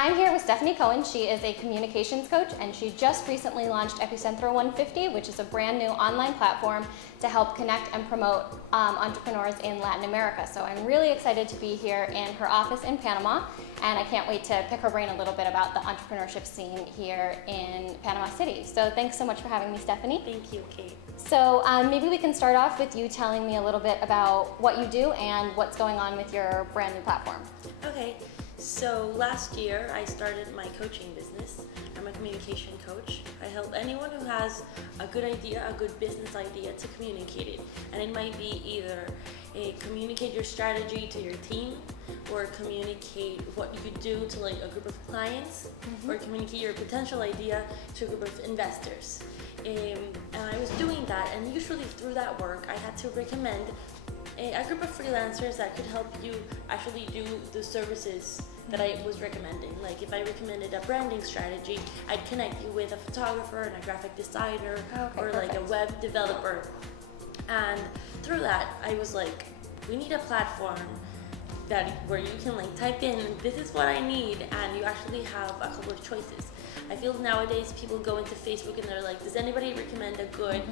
I'm here with Stefy Cohen. She is a communications coach, and she just recently launched Epicentro 150, which is a brand new online platform to help connect and promote entrepreneurs in Latin America. So I'm really excited to be here in her office in Panama, and I can't wait to pick her brain a little bit about the entrepreneurship scene here in Panama City. So thanks so much for having me, Stefy. Thank you, Kate. So maybe we can start off with you telling me a little bit about what you do and what's going on with your brand new platform. Okay, so last year I started my coaching business. I'm a communication coach. I help anyone who has a good idea, a good business idea, to communicate it. And it might be either communicate your strategy to your team, or communicate what you could do to like a group of clients, or communicate your potential idea to a group of investors. And I was doing that, and usually through that work I had to recommend a group of freelancers that could help you actually do the services that I was recommending. Like if I recommended a branding strategy, I'd connect you with a photographer and a graphic designer, or like a web developer. And through that, I was like, we need a platform where you can like type in, this is what I need, and you actually have a couple of choices. I feel nowadays people go into Facebook and they're like, does anybody recommend a good,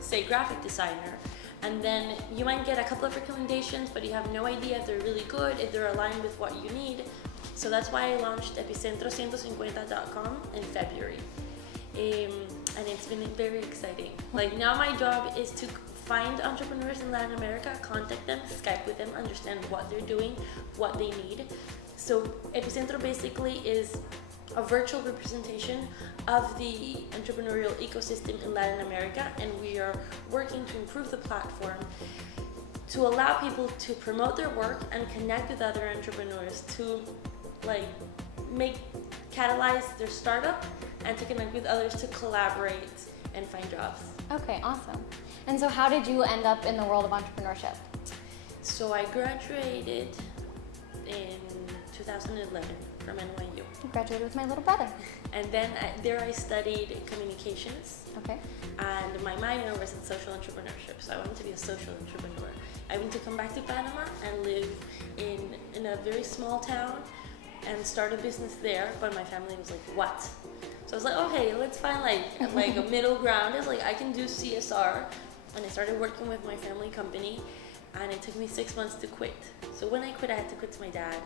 say, graphic designer? And then you might get a couple of recommendations, but you have no idea if they're really good, if they're aligned with what you need. So that's why I launched epicentro150.com in February. And it's been very exciting. Like now my job is to find entrepreneurs in Latin America, contact them, Skype with them, understand what they're doing, what they need. So Epicentro basically is a virtual representation of the entrepreneurial ecosystem in Latin America, and we are working to improve the platform to allow people to promote their work and connect with other entrepreneurs to like catalyze their startup and to connect with others to collaborate and find jobs. Okay, awesome. And so how did you end up in the world of entrepreneurship? So I graduated in 2011 from NYU. You graduated with my little brother. And then there I studied communications. Okay. And my minor was in social entrepreneurship, so I wanted to be a social entrepreneur. I wanted to come back to Panama and live in a very small town and start a business there, but my family was like, what? So I was like, okay, let's find like a middle ground. It's like I can do CSR, and I started working with my family company, and it took me 6 months to quit. So when I quit, I had to quit to my dad.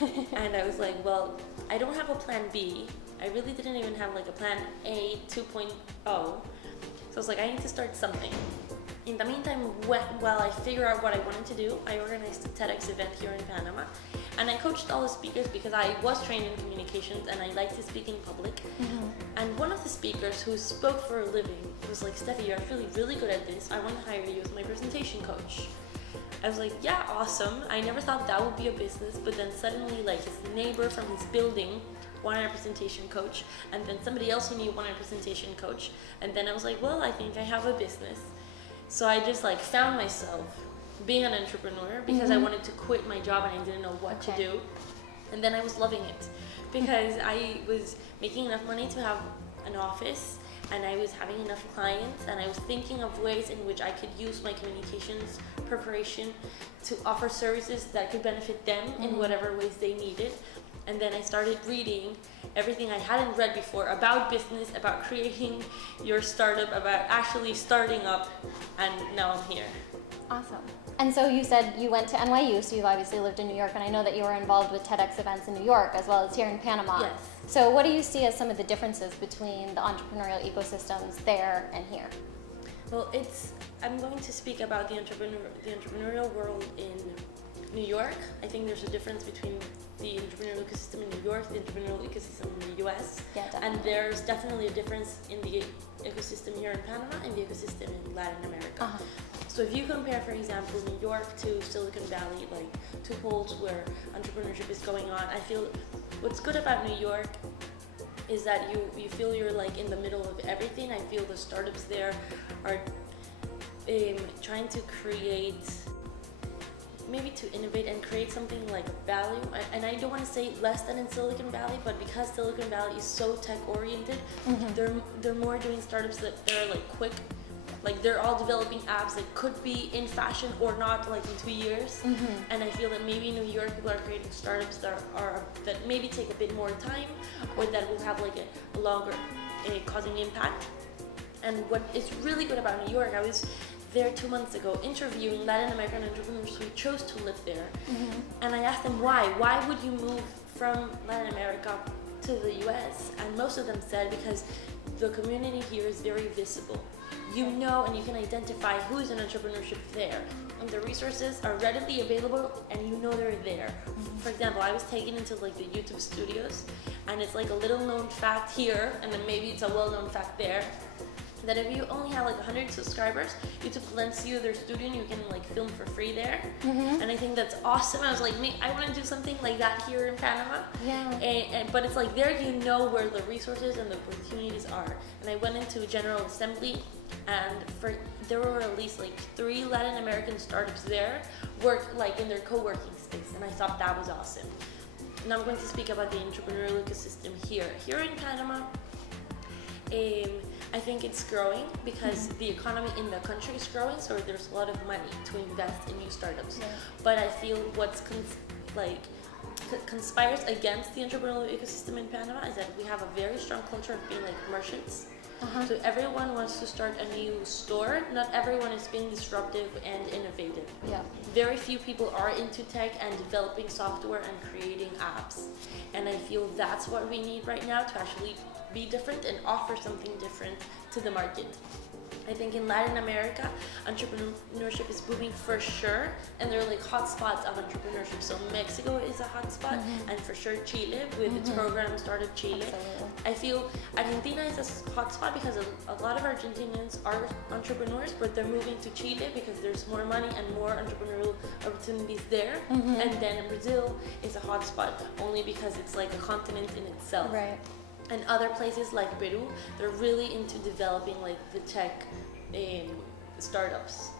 And I was like, well, I don't have a plan B. I really didn't even have like a plan A 2.0. So I was like, I need to start something. In the meantime, while I figure out what I wanted to do, I organized a TEDx event here in Panama. And I coached all the speakers because I was trained in communications and I like to speak in public. And one of the speakers who spoke for a living was like, Stefy, you're actually really good at this. I want to hire you as my presentation coach. I was like, yeah, awesome. I never thought that would be a business, but then suddenly like his neighbor from his building wanted a presentation coach, and then somebody else he knew wanted a presentation coach. And then I was like, well, I think I have a business. So I just like found myself being an entrepreneur because I wanted to quit my job and I didn't know what to do. And then I was loving it because I was making enough money to have an office, and I was having enough clients, and I was thinking of ways in which I could use my communications preparation to offer services that could benefit them in whatever ways they needed. And then I started reading everything I hadn't read before about business, about creating your startup, about actually starting up, and now I'm here. Awesome. And so you said you went to NYU, so you've obviously lived in New York, and I know that you were involved with TEDx events in New York as well as here in Panama. Yes. So what do you see as some of the differences between the entrepreneurial ecosystems there and here? Well, I'm going to speak about the entrepreneurial world in New York. I think there's a difference between the entrepreneurial ecosystem in New York, the entrepreneurial ecosystem in the US. Yeah, definitely. And there's definitely a difference in the ecosystem here in Panama and the ecosystem in Latin America. So if you compare, for example, New York to Silicon Valley, like two poles where entrepreneurship is going on, I feel what's good about New York is that you feel you're like in the middle of everything. I feel the startups there are trying to create, maybe to innovate and create something like value. And I don't want to say less than in Silicon Valley, but because Silicon Valley is so tech oriented, they're more doing startups that are like quick Like they're all developing apps that could be in fashion or not, like in 2 years. And I feel that maybe in New York people are creating startups that maybe take a bit more time, or that will have like a longer causing impact. And what is really good about New York, I was there 2 months ago interviewing Latin American entrepreneurs who chose to live there. And I asked them why would you move from Latin America to the US? And most of them said because the community here is very visible. You know, and you can identify who's in entrepreneurship there, and the resources are readily available and you know they're there. For example, I was taken into like the YouTube studios, and it's like a little known fact here, and then maybe it's a well-known fact there, that if you only have like 100 subscribers, YouTube lends you their studio and you can like film for free there. And I think that's awesome. I was like, I want to do something like that here in Panama. But it's like there you know where the resources and the opportunities are. And I went into General Assembly, and there were at least like 3 Latin American startups there, work like in their co-working space, and I thought that was awesome. Now I'm going to speak about the entrepreneurial ecosystem here. Here in Panama, I think it's growing because the economy in the country is growing, so there's a lot of money to invest in new startups. But I feel what's conspires against the entrepreneurial ecosystem in Panama is that we have a very strong culture of being like merchants. So everyone wants to start a new store. Not everyone is being disruptive and innovative. Very few people are into tech and developing software and creating apps. And I feel that's what we need right now to actually be different and offer something different to the market. I think in Latin America, entrepreneurship is booming for sure, and there are like hotspots of entrepreneurship. So Mexico is a hotspot, and for sure Chile with its program Startup Chile. I feel Argentina is a hotspot because a lot of Argentinians are entrepreneurs, but they're moving to Chile because there's more money and more entrepreneurial opportunities there. And then Brazil is a hotspot only because it's like a continent in itself. And other places like Peru, they're really into developing like the tech startups.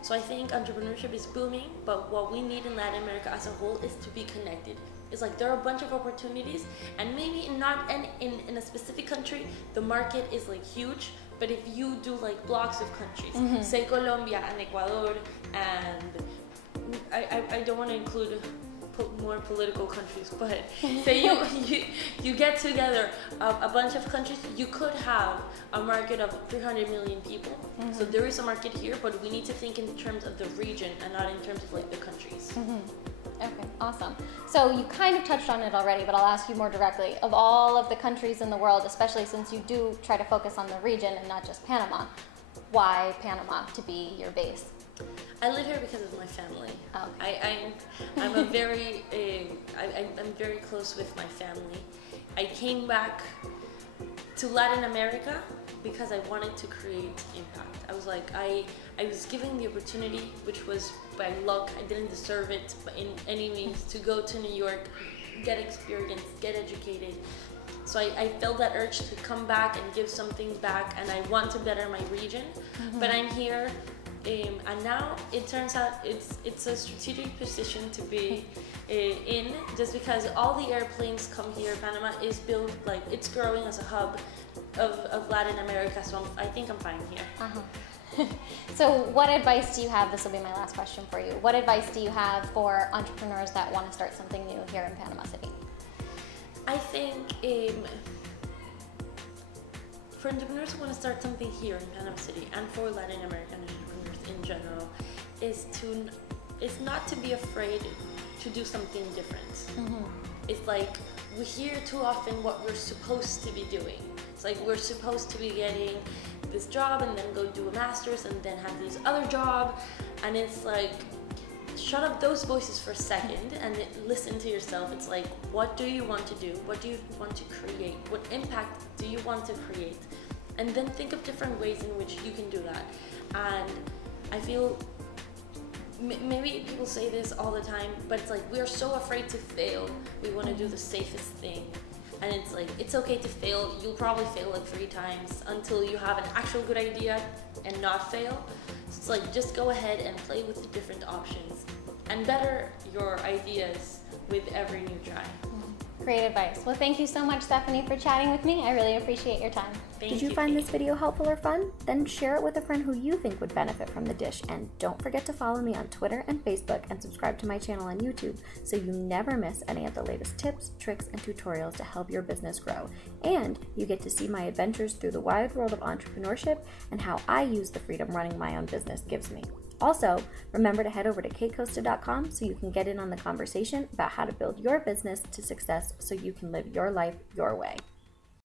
So I think entrepreneurship is booming, but what we need in Latin America as a whole is to be connected. It's like there are a bunch of opportunities, and maybe not in a specific country, the market is like huge, but if you do like blocks of countries, say Colombia and Ecuador, and I don't want to include more political countries, but say you get together a bunch of countries, you could have a market of 300 million people. So there is a market here, but we need to think in terms of the region and not in terms of like the countries. Okay, awesome. So you kind of touched on it already, but I'll ask you more directly. Of all of the countries in the world, especially since you do try to focus on the region and not just Panama, why Panama to be your base? I live here because of my family. I'm very close with my family. I came back to Latin America because I wanted to create impact. I was like, I was given the opportunity, which was by luck. I didn't deserve it in any means, to go to New York, get experience, get educated. So I felt that urge to come back and give something back, and I want to better my region. But I'm here. And now it turns out it's a strategic position to be in, just because all the airplanes come here. Panama is built, like, it's growing as a hub of Latin America, so I think I'm fine here. So what advice do you have, this will be my last question for you, what advice do you have for entrepreneurs that want to start something new here in Panama City? I think for entrepreneurs who want to start something here in Panama City, and for Latin American entrepreneurs in general, is not to be afraid to do something different. It's like we hear too often what we're supposed to be doing. It's like we're supposed to be getting this job and then go do a master's and then have this other job, and it's like, shut up those voices for a second and listen to yourself. It's like, what do you want to do? What do you want to create? What impact do you want to create? And then think of different ways in which you can do that. And I feel maybe people say this all the time, but it's like, we're so afraid to fail. We want to do the safest thing. And it's like, it's okay to fail. You'll probably fail like 3 times until you have an actual good idea and not fail. So it's like, just go ahead and play with the different options and better your ideas with every new try. Great advice. Well, thank you so much, Stephanie, for chatting with me. I really appreciate your time. Did you find this video helpful or fun? Then share it with a friend who you think would benefit from the dish. And don't forget to follow me on Twitter and Facebook and subscribe to my channel on YouTube so you never miss any of the latest tips, tricks, and tutorials to help your business grow. And you get to see my adventures through the wide world of entrepreneurship and how I use the freedom running my own business gives me. Also, remember to head over to catecosta.com so you can get in on the conversation about how to build your business to success so you can live your life your way.